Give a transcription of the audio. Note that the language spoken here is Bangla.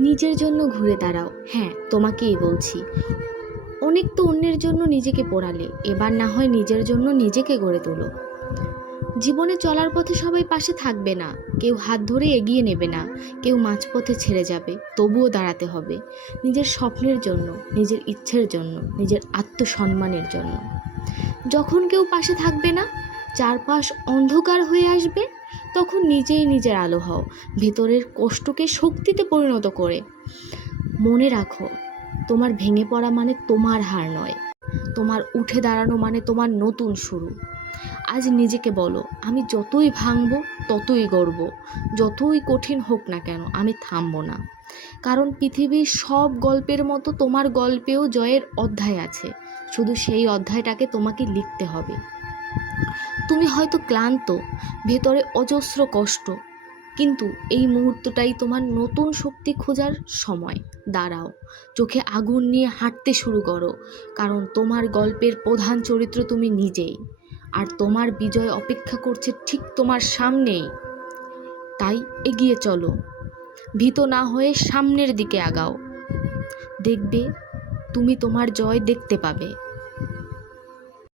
নিজের জন্য ঘুরে দাঁড়াও। হ্যাঁ, তোমাকেই বলছি। অনেক তো অন্যের জন্য নিজেকে পোড়ালে, এবার না হয় নিজের জন্য নিজেকে গড়ে তোলো। জীবনে চলার পথে সবাই পাশে থাকবে না, কেউ হাত ধরে এগিয়ে নেবে না, কেউ মাঝপথে ছেড়ে যাবে, তবুও দাঁড়াতে হবে নিজের স্বপ্নের জন্য, নিজের ইচ্ছের জন্য, নিজের আত্মসম্মানের জন্য। যখন কেউ পাশে থাকবে না, চারপাশ অন্ধকার হয়ে আসবে, তখন নিজেই নিজের আলো হও, ভেতরের কষ্টকে শক্তিতে পরিণত করে। মনে রাখো, তোমার ভেঙে পড়া মানে তোমার হার নয়, তোমার উঠে দাঁড়ানো মানে তোমার নতুন শুরু। আজ নিজেকে বলো, আমি যতই ভাঙবো ততই গড়ব, যতই কঠিন হোক না কেন আমি থামবো না। কারণ পৃথিবীর সব গল্পের মতো তোমার গল্পেও জয়ের অধ্যায় আছে, শুধু সেই অধ্যায়টাকে তোমাকে লিখতে হবে। তুমি হয়তো ক্লান্ত, ভেতরে অজস্র কষ্ট, কিন্তু এই মুহূর্তটাই তোমার নতুন শক্তি খোঁজার সময়। দাঁড়াও, চোখে আগুন নিয়ে হাঁটতে শুরু করো, কারণ তোমার গল্পের প্রধান চরিত্র তুমি নিজেই, আর তোমার বিজয় অপেক্ষা করছে ঠিক তোমার সামনেই। তাই এগিয়ে চলো, ভীত না হয়ে সামনের দিকে আগাও। দেখবে তুমি তোমার জয় দেখতে পাবে।